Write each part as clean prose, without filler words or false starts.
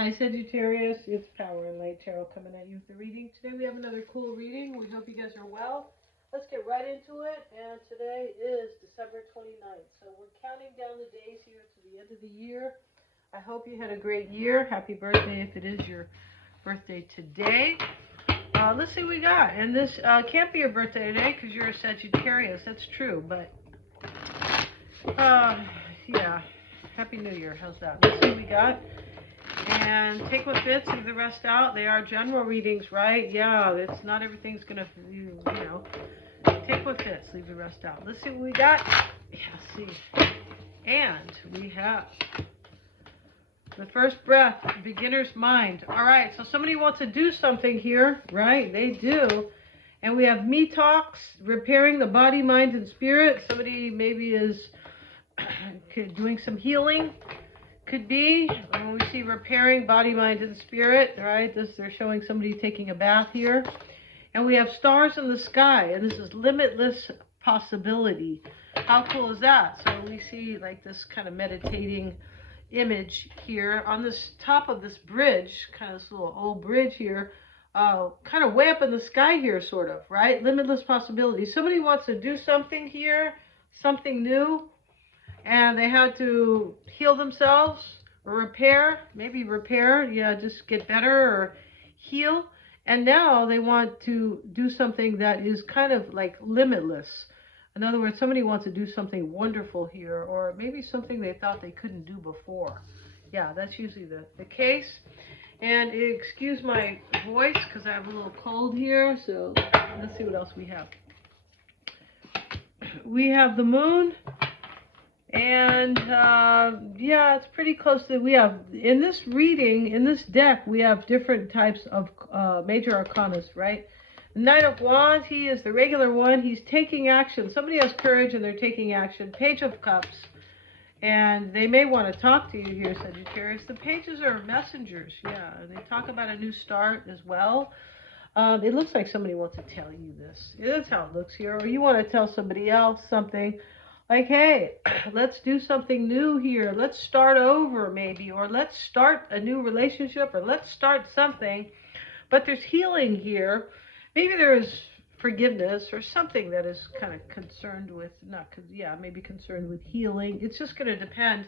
Hi Sagittarius, it's Power and Light Tarot coming at you with the reading. Today we have another cool reading. We hope you guys are well. Let's get right into it. And today is December 29th. So we're counting down the days here to the end of the year. I hope you had a great year. Happy birthday if it is your birthday today. Let's see what we got. And this can't be your birthday today because you're a Sagittarius. That's true. But, yeah. Happy New Year. How's that? Let's see what we got. And take what fits, leave the rest out. They are general readings, right? Yeah, it's not everything's going to, you know, take what fits, leave the rest out. Let's see what we got. Yeah, see. And we have the first breath, beginner's mind. All right, so somebody wants to do something here, right? They do. And we have me talks, repairing the body, mind, and spirit. Somebody maybe is doing some healing. Could be. When we see repairing body, mind, and spirit, right? They're showing somebody taking a bath here. And we have stars in the sky, and this is limitless possibility. How cool is that? So we see like this kind of meditating image here on this top of this bridge, kind of this little old bridge here, kind of way up in the sky here, sort of, right? Limitless possibility. Somebody wants to do something here, something new, and they had to heal themselves or repair, maybe repair, yeah, just get better or heal. And now they want to do something that is kind of like limitless. In other words, somebody wants to do something wonderful here, or maybe something they thought they couldn't do before. Yeah, that's usually the case. And excuse my voice because I have a little cold here, so let's see what else we have. We have the moon. And, yeah, it's pretty close to, we have, in this reading, in this deck, we have different types of major arcanas, right? Knight of Wands, he is the regular one. He's taking action. Somebody has courage and they're taking action. Page of Cups. And they may want to talk to you here, Sagittarius. The pages are messengers, yeah. They talk about a new start as well. It looks like somebody wants to tell you this. That's how it looks here. Or you want to tell somebody else something. Like, hey, let's do something new here. Let's start over maybe, or let's start a new relationship, or let's start something. But there's healing here. Maybe there is forgiveness or something that is kind of concerned with, maybe concerned with healing. It's just going to depend.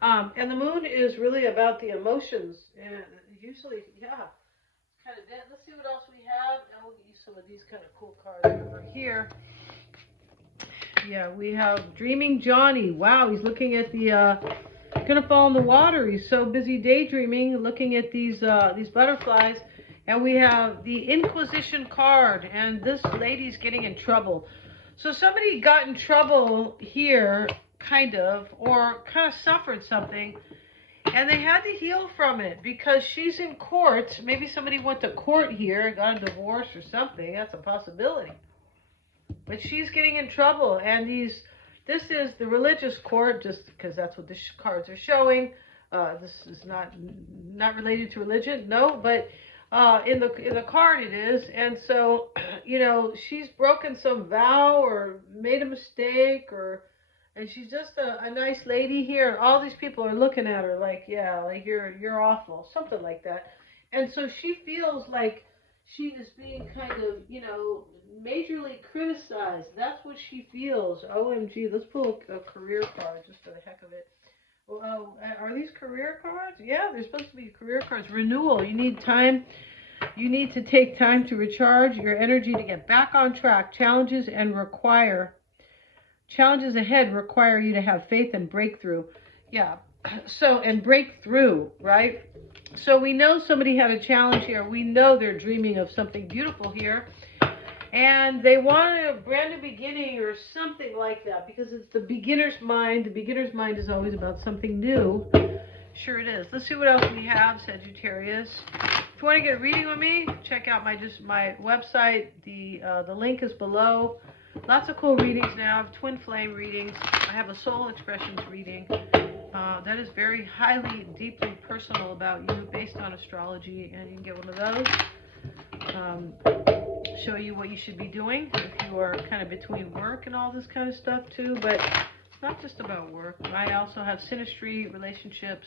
And the moon is really about the emotions. And usually, yeah, it's kind of dead. Let's see what else we have. And we'll use some of these kind of cool cards over here. Yeah, we have Dreaming Johnny. Wow, he's looking at the, gonna fall in the water. He's so busy daydreaming, looking at these butterflies. And we have the Inquisition card, and this lady's getting in trouble. So somebody got in trouble here, kind of, or kind of suffered something, and they had to heal from it because she's in court. Maybe somebody went to court here, got a divorce or something. That's a possibility. But she's getting in trouble, and this is the religious court, just because that's what the cards are showing. This is not related to religion, no, but in the card it is. And so, you know, she's broken some vow or made a mistake, and she's just a nice lady here. And all these people are looking at her like, yeah, like you're awful, something like that. And so she feels like she is being kind of, you know, majorly criticized. That's what she feels. OMG, let's pull a career card just for the heck of it. Well, are these career cards? Yeah, they're supposed to be career cards. Renewal. You need time. You need to take time to recharge your energy to get back on track. Challenges ahead require you to have faith and breakthrough. Yeah. So, and breakthrough, right? So we know somebody had a challenge here. We know they're dreaming of something beautiful here. And they want a brand new beginning or something like that because it's the beginner's mind. The beginner's mind is always about something new. Sure it is. Let's see what else we have, Sagittarius. If you want to get a reading with me, check out my website. The link is below. Lots of cool readings now. I have twin flame readings. I have a soul expressions reading. That is very highly, deeply personal about you based on astrology, and you can get one of those. Show you what you should be doing if you are kind of between work and all this kind of stuff too. But it's not just about work. I also have synastry, relationships,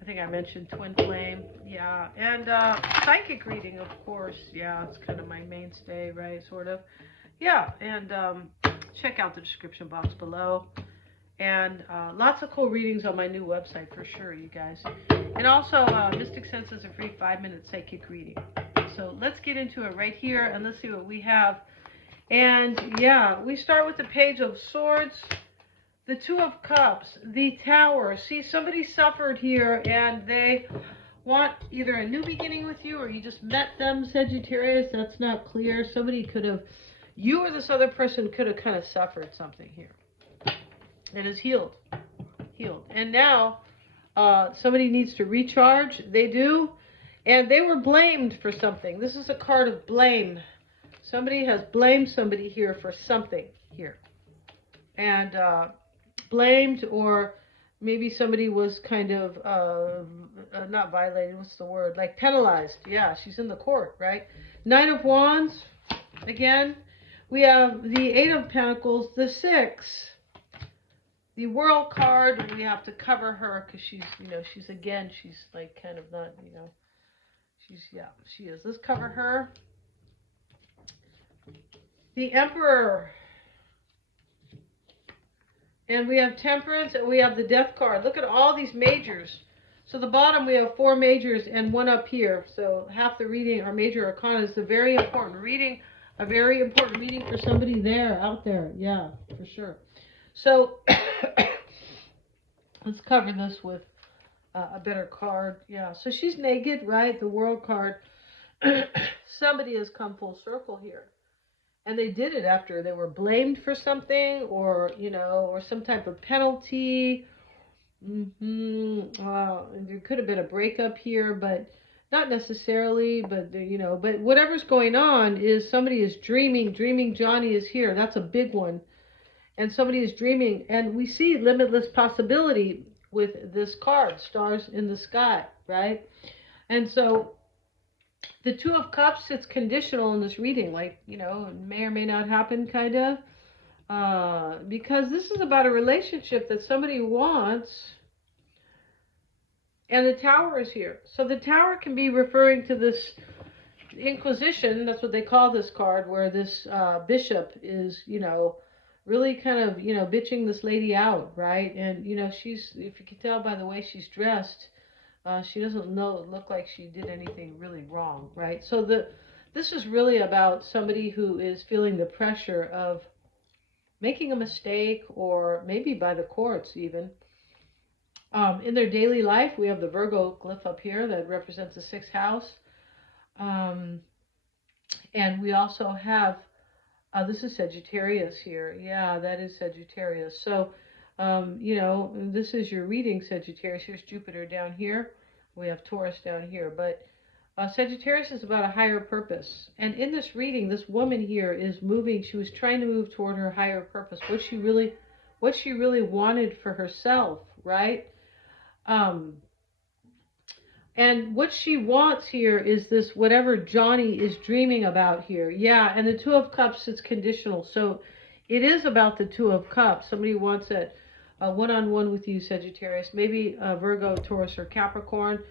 I think I mentioned twin flame. Yeah. And psychic reading, of course. Yeah, it's kind of my mainstay, right? Sort of. Yeah. And check out the description box below. And lots of cool readings on my new website for sure, you guys. And also, Mystic Sense is a free 5-minute psychic reading. So let's get into it right here and let's see what we have. And yeah, we start with the Page of Swords, the Two of Cups, the Tower. See, somebody suffered here and they want either a new beginning with you or you just met them, Sagittarius. That's not clear. Somebody could have, you or this other person could have kind of suffered something here. It is healed. And now somebody needs to recharge. They do. And they were blamed for something. This is a card of blame. Somebody has blamed somebody here for something here. And blamed, or maybe somebody was kind of, not violated, what's the word? Like penalized. Yeah, she's in the court, right? Nine of Wands. Again, we have the Eight of Pentacles, the Six. The World card, we have to cover her because she's, she's like kind of not, she is. Let's cover her. The Emperor. And we have Temperance and we have the Death card. Look at all these majors. So the bottom we have 4 majors and 1 up here. So half the reading are major arcana. It's a very important reading. A very important reading for somebody out there. Yeah, for sure. So let's cover this with a better card. Yeah, so she's naked, right? The World card. Somebody has come full circle here. And they did it after they were blamed for something or, or some type of penalty. There could have been a breakup here, but not necessarily. But, but whatever's going on is somebody is dreaming. Dreaming Johnny is here. That's a big one. And somebody is dreaming. And we see limitless possibility with this card, stars in the sky, right? And so the Two of Cups, it's conditional in this reading, like, it may or may not happen, kind of. Because this is about a relationship that somebody wants. And the Tower is here. So the Tower can be referring to this Inquisition, that's what they call this card, where this bishop is, really kind of, bitching this lady out, right? And, she's, if you can tell by the way she's dressed, she doesn't look like she did anything really wrong, right? So this is really about somebody who is feeling the pressure of making a mistake, or maybe by the courts even. In their daily life, we have the Virgo glyph up here that represents the 6th house. And we also have, this is Sagittarius here. Yeah, that is Sagittarius. So, this is your reading, Sagittarius. Here's Jupiter down here. We have Taurus down here. But Sagittarius is about a higher purpose. And in this reading, this woman here is moving. She was trying to move toward her higher purpose. What she really wanted for herself, right? And what she wants here is this, whatever Johnny is dreaming about here. Yeah, and the Two of Cups is conditional. So it is about the Two of Cups. Somebody wants it one-on-one with you, Sagittarius. Maybe Virgo, Taurus, or Capricorn.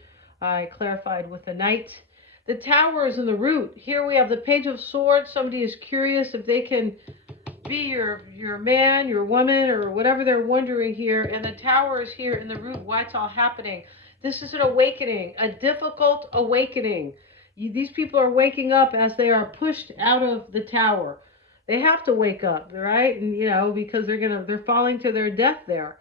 I clarified with the Knight. The Tower is in the root. Here we have the Page of Swords. Somebody is curious if they can be your man, your woman, or whatever they're wondering here. And the Tower is here in the root. Why it's all happening. This is an awakening, a difficult awakening. These people are waking up as they are pushed out of the Tower. They have to wake up, right? And because they're falling to their death there.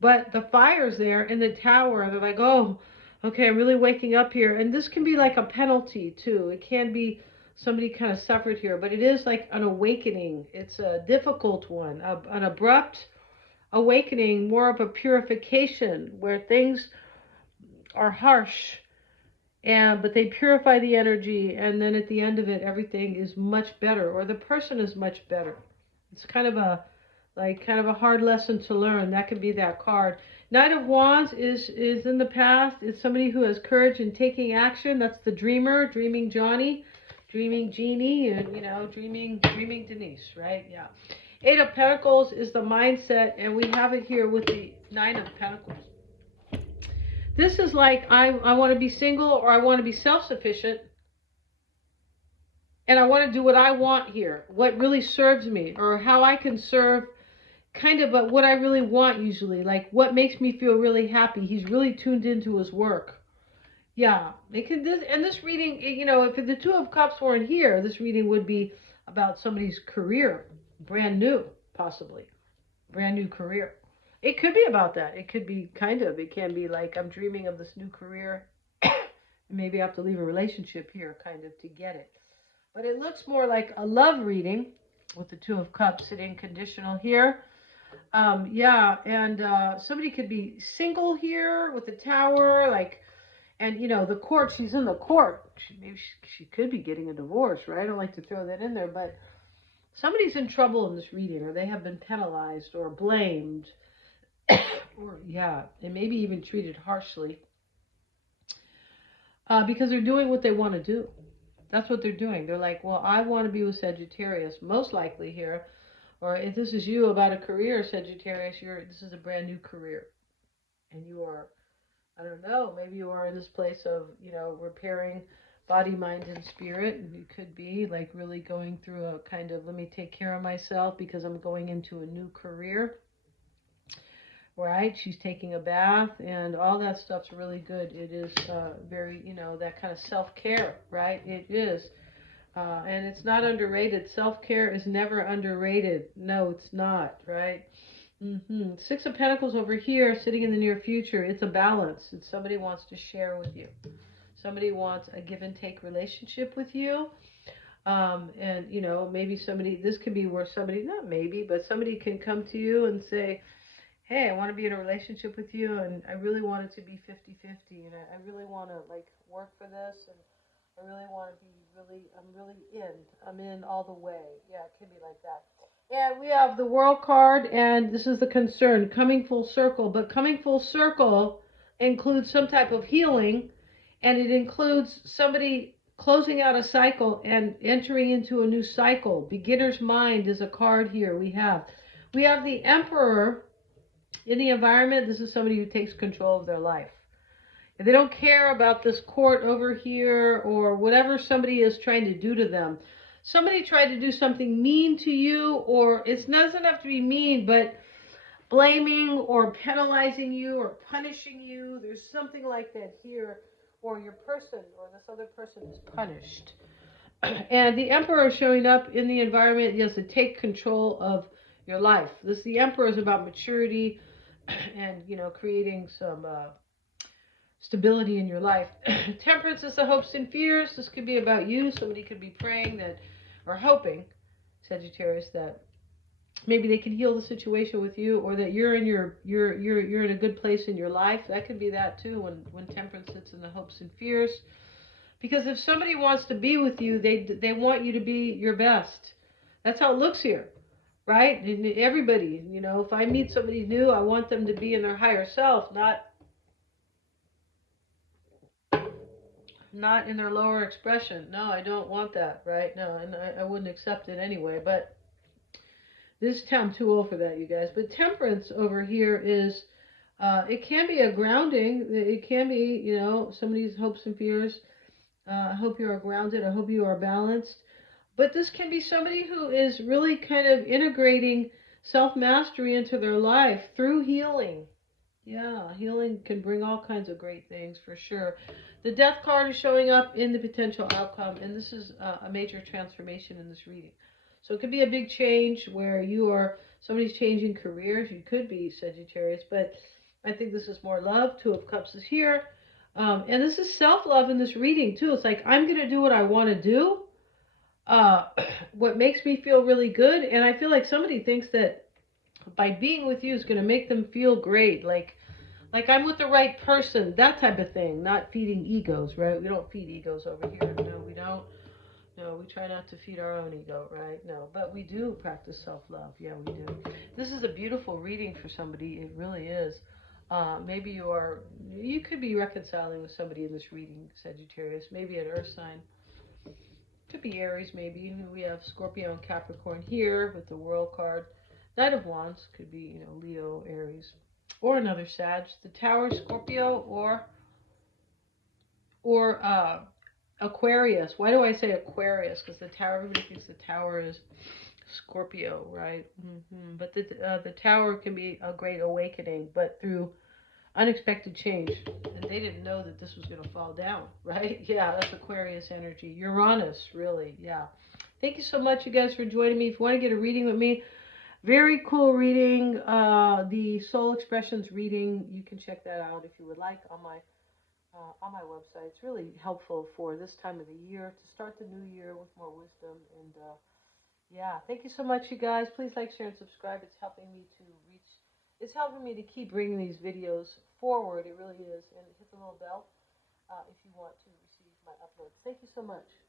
But the fire's there in the Tower. They're like, oh, okay, I'm really waking up here. And this can be like a penalty too. It can be somebody kind of suffered here, but it is like an awakening. It's a difficult one, an abrupt awakening, more of a purification where things are harsh, but they purify the energy, and then at the end of it, everything is much better, or the person is much better. It's kind of a hard lesson to learn. That could be that card. Knight of Wands is in the past. It's somebody who has courage in taking action. That's the dreamer, dreaming Johnny, dreaming Jeannie, and dreaming Denise, right? Yeah. 8 of Pentacles is the mindset, and we have it here with the 9 of Pentacles. This is like I want to be single, or I want to be self-sufficient, and I want to do what I want here, what really serves me, or how I can serve kind of what I really want usually, like what makes me feel really happy. He's really tuned into his work. Yeah, it could this and this reading, if the Two of Cups weren't here, this reading would be about somebody's career, brand new, possibly, brand new career. It could be about that. It could be it can be like I'm dreaming of this new career. Maybe I have to leave a relationship here, kind of, to get it. But it looks more like a love reading with the Two of Cups sitting conditional here. Yeah, and somebody could be single here with the Tower, like, and the court. She's in the court. Maybe she could be getting a divorce, right? I don't like to throw that in there, but somebody's in trouble in this reading, or they have been penalized or blamed, or yeah, and maybe even treated harshly because they're doing what they want to do. That's what they're doing. They're like, well, I want to be with Sagittarius, most likely here. Or if this is you about a career, Sagittarius, this is a brand new career. And you are, I don't know, maybe you are in this place of, repairing body, mind, and spirit. And you could be like really going through a kind of, let me take care of myself because I'm going into a new career. Right? She's taking a bath, and all that stuff's really good. It is very, that kind of self-care, right? It is. And it's not underrated. Self-care is never underrated. No, it's not, right? Six of Pentacles over here, sitting in the near future. It's a balance. It's somebody wants to share with you. Somebody wants a give and take relationship with you. And, maybe this could be where somebody, not maybe, but somebody can come to you and say, hey, I want to be in a relationship with you, and I really want it to be 50-50, and I really want to, like, work for this, and I really want to be I'm in all the way. Yeah, it can be like that. And we have the World card, and this is the concern, coming full circle, but coming full circle includes some type of healing, and it includes somebody closing out a cycle and entering into a new cycle. Beginner's Mind is a card here we have. We have the Emperor. In the environment, this is somebody who takes control of their life. If they don't care about this court over here or whatever somebody is trying to do to them, somebody tried to do something mean to you, or it doesn't have to be mean, but blaming or penalizing you or punishing you. There's something like that here, or your person or this other person is punished. And the Emperor is showing up in the environment. He has to take control of your life. The Emperor is about maturity and, creating some stability in your life. Temperance is the hopes and fears. This could be about you. Somebody could be praying that, or hoping, Sagittarius, that maybe they can heal the situation with you, or that you're in a good place in your life. That could be that too, when Temperance sits in the hopes and fears. Because if somebody wants to be with you, they want you to be your best. That's how it looks here, right? And everybody, if I meet somebody new, I want them to be in their higher self, not in their lower expression. No, I don't want that, right? No, and I wouldn't accept it anyway. But this time, I'm too old for that, you guys. But Temperance over here is, it can be a grounding. It can be, somebody's hopes and fears. I hope you are grounded. I hope you are balanced. But this can be somebody who is really kind of integrating self-mastery into their life through healing. Yeah, healing can bring all kinds of great things for sure. The Death card is showing up in the potential outcome, and this is a major transformation in this reading. So it could be a big change where somebody's changing careers. You could be Sagittarius, but I think this is more love. Two of Cups is here. And this is self-love in this reading, too. It's like, I'm going to do what I want to do, what makes me feel really good. And I feel like somebody thinks that by being with you is going to make them feel great. Like I'm with the right person, that type of thing. Not feeding egos, right? We don't feed egos over here. No, we don't. No, we try not to feed our own ego, right? No, but we do practice self-love. Yeah, we do. This is a beautiful reading for somebody. It really is. Maybe you could be reconciling with somebody in this reading, Sagittarius. Maybe an earth sign. Could be Aries, maybe. We have Scorpio and Capricorn here with the World card. Knight of Wands could be, Leo, Aries. or another Sag. The Tower, Scorpio, or Aquarius. Why do I say Aquarius? Because the Tower, everybody thinks the Tower is Scorpio, right? But the Tower can be a great awakening, but through unexpected change. And they didn't know that this was going to fall down, right? Yeah, that's Aquarius energy. Uranus, really, yeah. Thank you so much, you guys, for joining me. If you want to get a reading with me, very cool reading, the Soul Expressions reading. You can check that out if you would like on my website. It's really helpful for this time of the year to start the new year with more wisdom. And yeah, thank you so much, you guys. Please like, share, and subscribe. It's helping me to reach. It's helping me to keep bringing these videos forward. It really is. And hit the little bell if you want to receive my uploads. Thank you so much.